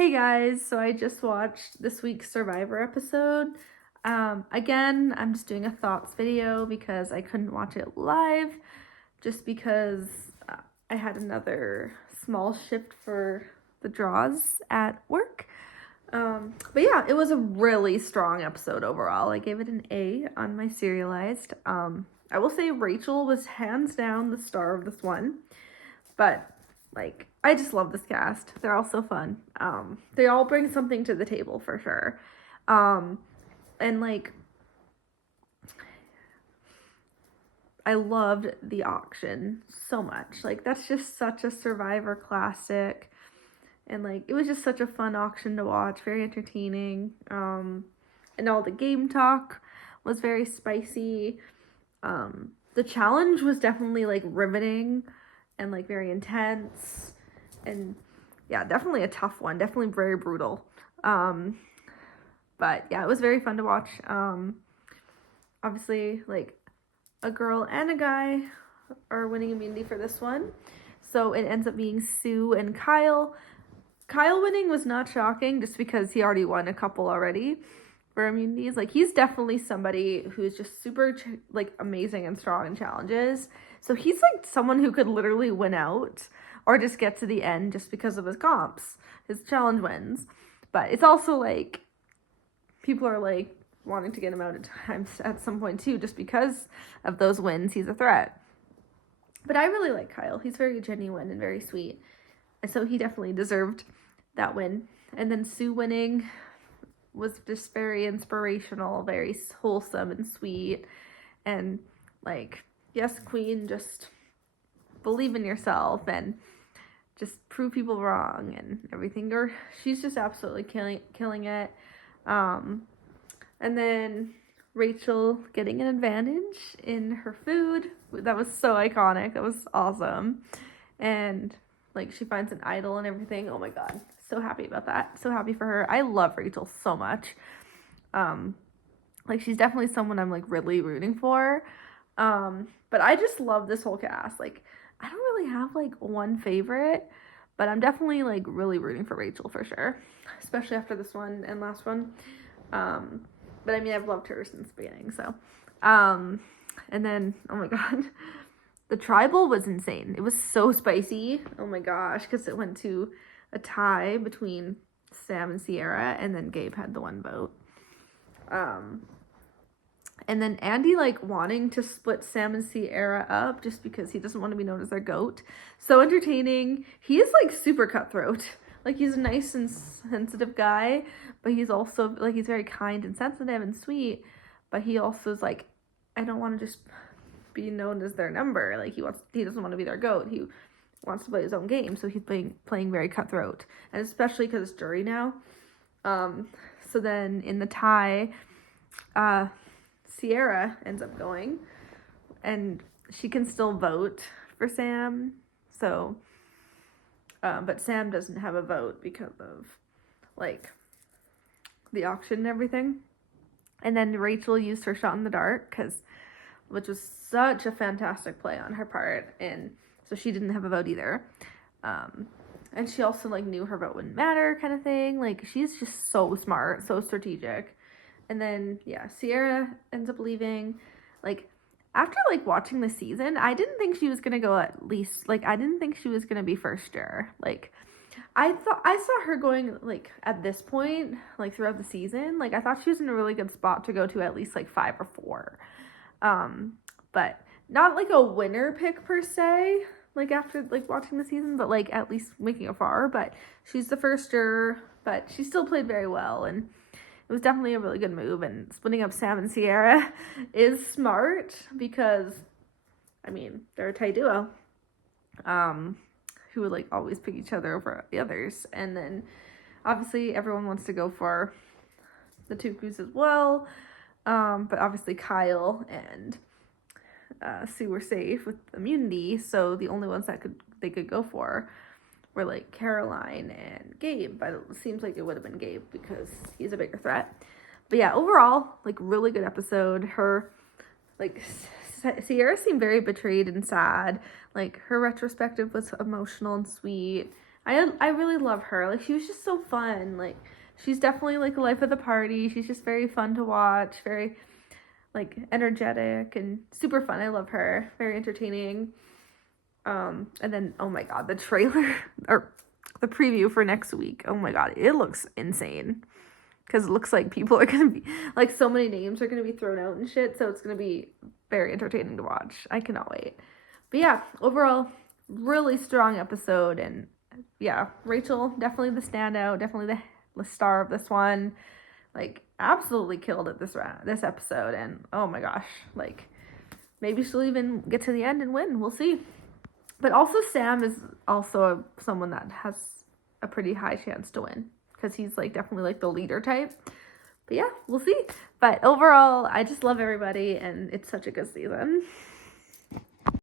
Hey guys, so I just watched this week's Survivor episode. Again, I'm just doing a thoughts video because I couldn't watch it live just because I had another small shift for the draws at work. But yeah, it was a really strong episode overall. I gave it an A on my serialized. I will say Rachel was hands down the star of this one, but I just love this cast. They're all so fun. They all bring something to the table for sure. And I loved the auction so much. That's just such a Survivor classic. And it was just such a fun auction to watch, very entertaining. And all the game talk was very spicy. The challenge was definitely riveting and very intense, and yeah, definitely a tough one, definitely very brutal. But yeah, it was very fun to watch. Obviously, a girl and a guy are winning immunity for this one, so it ends up being Sue and Kyle. Kyle winning was not shocking just because he already won a couple already for immunities. He's definitely somebody who's just super amazing and strong in challenges. So he's someone who could literally win out or just get to the end just because of his comps, his challenge wins. But it's also people are wanting to get him out at times at some point too, just because of those wins. He's a threat. But I really like Kyle. He's very genuine and very sweet. And so he definitely deserved that win. And then Sue winning was just very inspirational, very wholesome and sweet. And yes, queen, just believe in yourself and just prove people wrong and everything. Or she's just absolutely killing it. And then Rachel getting an advantage in her food. That was so iconic. That was awesome. And she finds an idol and everything. Oh my god, so happy about that. So happy for her. I love Rachel so much. She's definitely someone I'm really rooting for. But I just love this whole cast. I don't really have one favorite, but I'm definitely really rooting for Rachel for sure, especially after this one and last one. But I mean, I've loved her since the beginning. So, and then oh my god, the tribal was insane. It was so spicy. Oh my gosh, because it went to a tie between Sam and Sierra, and then Gabe had the one vote. And then Andy wanting to split Sam and Sierra up just because he doesn't want to be known as their goat. So entertaining. He is super cutthroat. He's a nice and sensitive guy, but he's also he's very kind and sensitive and sweet, but he also is I don't want to just be known as their number. He doesn't want to be their goat. He wants to play his own game, so he's playing very cutthroat, and especially because it's jury now. So then in the tie, Sierra ends up going, and she can still vote for Sam. So, but Sam doesn't have a vote because of the auction and everything. And then Rachel used her shot in the dark which was such a fantastic play on her part, and so she didn't have a vote either. And she also knew her vote wouldn't matter kind of thing. She's just so smart, so strategic. And then yeah, Sierra ends up leaving. After watching the season, I didn't think she was gonna go at least I didn't think she was gonna be first juror. I thought I saw her going at this point throughout the season. I thought she was in a really good spot to go to at least 5 or 4. But not a winner pick per se, after watching the season, but at least making it far. But she's the first juror, but she still played very well, and it was definitely a really good move. And splitting up Sam and Sierra is smart because I mean, they're a tight duo, who would always pick each other over the others. And then obviously everyone wants to go for the Tukus as well. But obviously Kyle and Sue were safe with immunity, so the only ones that they could go for were Caroline and Gabe. But it seems like it would have been Gabe because he's a bigger threat. But yeah, overall, really good episode. Her Sierra seemed very betrayed and sad. Her retrospective was emotional and sweet. I really love her. Like, she was just so fun. Like, she's definitely like the life of the party. She's just very fun to watch, very like energetic and super fun. I love her. Very entertaining. And then oh my god, the trailer or the preview for next week. Oh my god, it looks insane. Because it looks like people are gonna be like so many names are gonna be thrown out and shit. So it's gonna be very entertaining to watch. I cannot wait. But yeah, overall, really strong episode. And yeah, Rachel definitely the standout, definitely the star of this one. Like absolutely killed it this episode. And oh my gosh, like maybe she'll even get to the end and win. We'll see. But also Sam is also someone that has a pretty high chance to win because he's like definitely like the leader type. But yeah, we'll see. But overall, I just love everybody and it's such a good season.